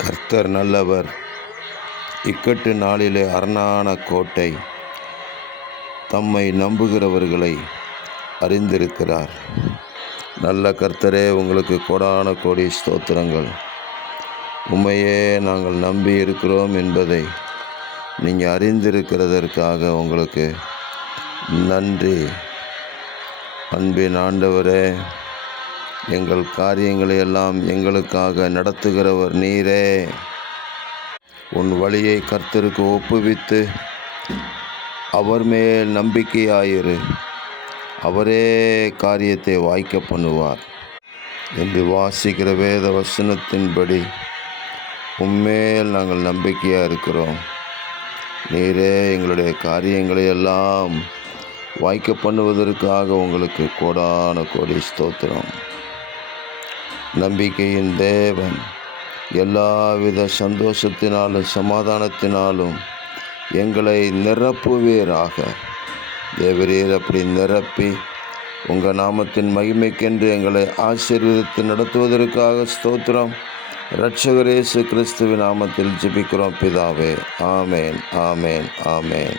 கர்த்தர் நல்லவர். இக்கட்டு நாளிலே அரணான கோட்டை. தம்மை நம்புகிறவர்களை அறிந்திருக்கிறார். நல்ல கர்த்தரே, உங்களுக்கு கோடான கோடி ஸ்தோத்திரங்கள். உம்மையே நாங்கள் நம்பி இருக்கிறோம் என்பதை நீங்கள் அறிந்திருக்கிறதற்காக உங்களுக்கு நன்றி. அன்பின் ஆண்டவரே, எங்கள் காரியங்களை எல்லாம் எங்களுக்காக நடத்துகிறவர் நீரே. உன் வழியை கர்த்தருக்கு ஒப்புவித்து அவர் மேல் நம்பிக்கையாயிரு. அவரே காரியத்தை வாய்க்க பண்ணுவார் என்று வாசிக்கிற வேத வசனத்தின்படி உம்மேல் நாங்கள் நம்பிக்கையாக இருக்கிறோம். நீரே எங்களுடைய காரியங்களை எல்லாம் வாய்க்க பண்ணுவதற்காக உங்களுக்கு கோடான கோடி ஸ்தோத்திரம். நம்பிக்கையின் தேவன் எல்லாவித சந்தோஷத்தினாலும் சமாதானத்தினாலும் எங்களை நிரப்புவீராக. தேவரீர் அப்படி நிரப்பி உங்கள் நாமத்தின் மகிமைக்கென்று எங்களை ஆசீர்வதித்து நடத்துவதற்காக ஸ்தோத்திரம். இரட்சகர் இயேசு கிறிஸ்துவின் நாமத்தில் ஜெபிக்கிறோம் பிதாவே. ஆமேன், ஆமேன், ஆமேன்.